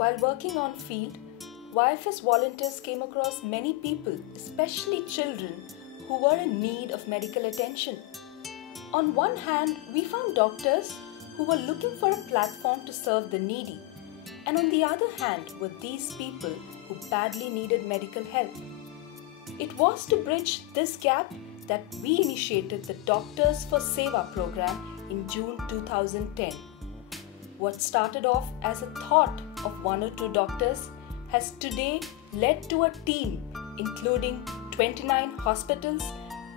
While working on field, YFS volunteers came across many people, especially children, who were in need of medical attention. On one hand, we found doctors who were looking for a platform to serve the needy, and on the other hand were these people who badly needed medical help. It was to bridge this gap that we initiated the Doctors for Seva program in June 2010. What started off as a thought of one or two doctors has today led to a team including 29 hospitals,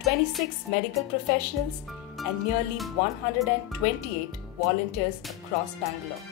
26 medical professionals, and nearly 128 volunteers across Bangalore.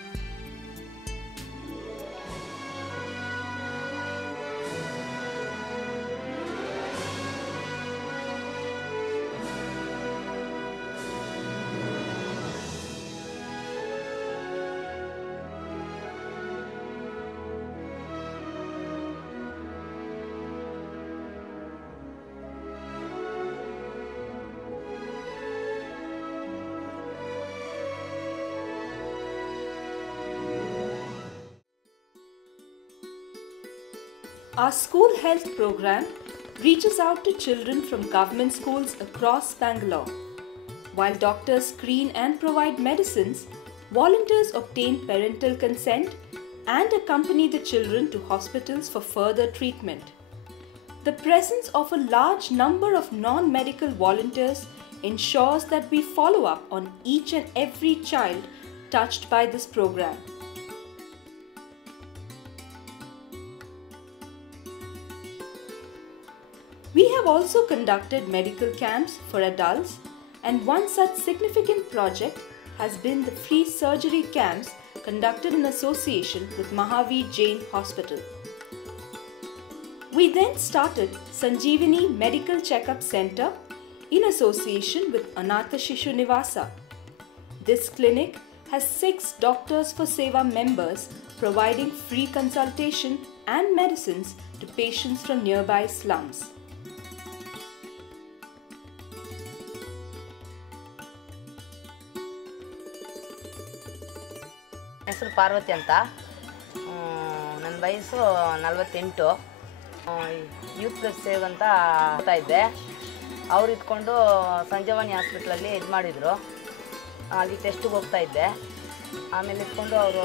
Our school health program reaches out to children from government schools across Bangalore. While doctors screen and provide medicines, volunteers obtain parental consent and accompany the children to hospitals for further treatment. The presence of a large number of non-medical volunteers ensures that we follow up on each and every child touched by this program. We have also conducted medical camps for adults, and one such significant project has been the free surgery camps conducted in association with Mahavir Jain Hospital. We then started Sanjeevani Medical Checkup Center in association with Anatha Shishu Nivasa. This clinic has 6 Doctors for Seva members providing free consultation and medicines to patients from nearby slums. ಹೆಸರು ಪಾರ್ವತಿ ಅಂತ ನನ್ನ ವಯಸ್ಸು 48 youth plus save ಅಂತ ಹೋಗ್ತಾ ಇದ್ದೆ. ಅವ್ರು ಇಟ್ಕೊಂಡು ಸಂಜೀವನಿ ಹಾಸ್ಪಿಟ್ಲಲ್ಲಿ ಇದು ಮಾಡಿದರು. ಅಲ್ಲಿ ಟೆಸ್ಟಿಗೆ ಹೋಗ್ತಾ ಇದ್ದೆ. ಆಮೇಲೆ ಇಟ್ಕೊಂಡು ಅವರು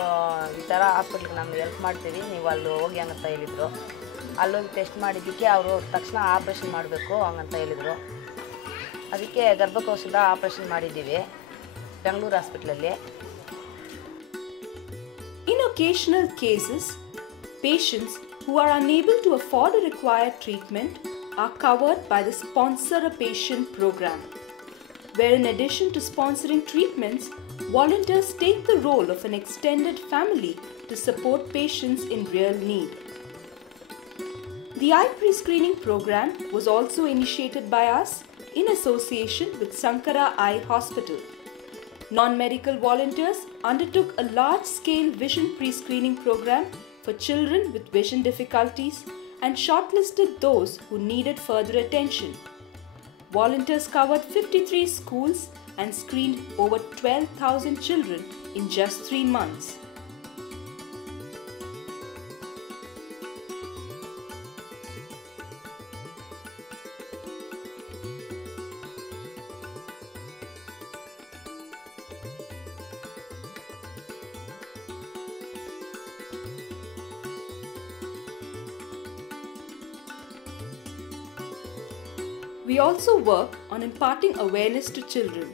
ಈ ಥರ ಹಾಸ್ಪಿಟ್ಲಿಗೆ ನಮ್ಗೆ ಹೆಲ್ಪ್ ಮಾಡ್ತೀವಿ, ನೀವು ಅಲ್ಲಿ ಹೋಗಿ ಹಂಗಂತ ಹೇಳಿದರು. ಅಲ್ಲೋಗಿ ಟೆಸ್ಟ್ ಮಾಡಿದ್ದಕ್ಕೆ ಅವರು ತಕ್ಷಣ ಆಪ್ರೇಷನ್ ಮಾಡಬೇಕು ಹಂಗಂತ ಹೇಳಿದರು. ಅದಕ್ಕೆ ಗರ್ಭಕೋಶದ ಆಪ್ರೇಷನ್ ಮಾಡಿದ್ದೀವಿ ಬೆಂಗಳೂರು ಹಾಸ್ಪಿಟ್ಲಲ್ಲಿ. In occasional cases, patients who are unable to afford a required treatment are covered by the Sponsor a Patient program, where in addition to sponsoring treatments, volunteers take the role of an extended family to support patients in real need. The eye pre-screening program was also initiated by us in association with Sankara Eye Hospital. Non-medical volunteers undertook a large-scale vision pre-screening program for children with vision difficulties and shortlisted those who needed further attention. Volunteers covered 53 schools and screened over 12,000 children in just 3 months. We also work on imparting awareness to children.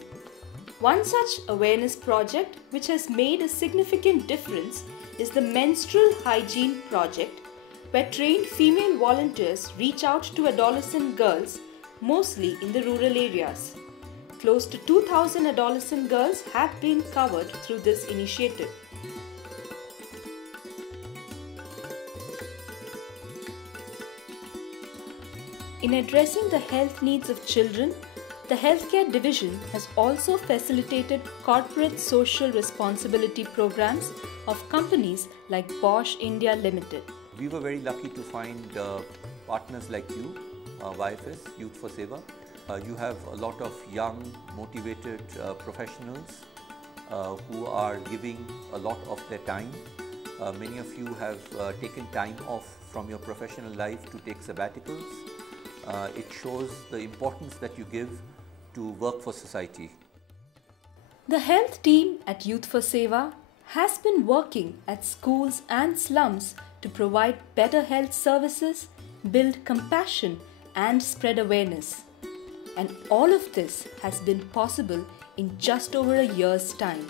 One such awareness project which has made a significant difference is the Menstrual Hygiene Project, where trained female volunteers reach out to adolescent girls, mostly in the rural areas. Close to 2,000 adolescent girls have been covered through this initiative. In addressing the health needs of children, the Healthcare Division has also facilitated corporate social responsibility programs of companies like Bosch India Limited. We were very lucky to find partners like you, YFS, Youth for Seva. You have a lot of young, motivated professionals who are giving a lot of their time Many of you have taken time off from your professional life to take sabbaticals. It shows the importance that you give to work for society. The health team at Youth for Seva has been working at schools and slums to provide better health services, build compassion and spread awareness. And all of this has been possible in just over a year's time.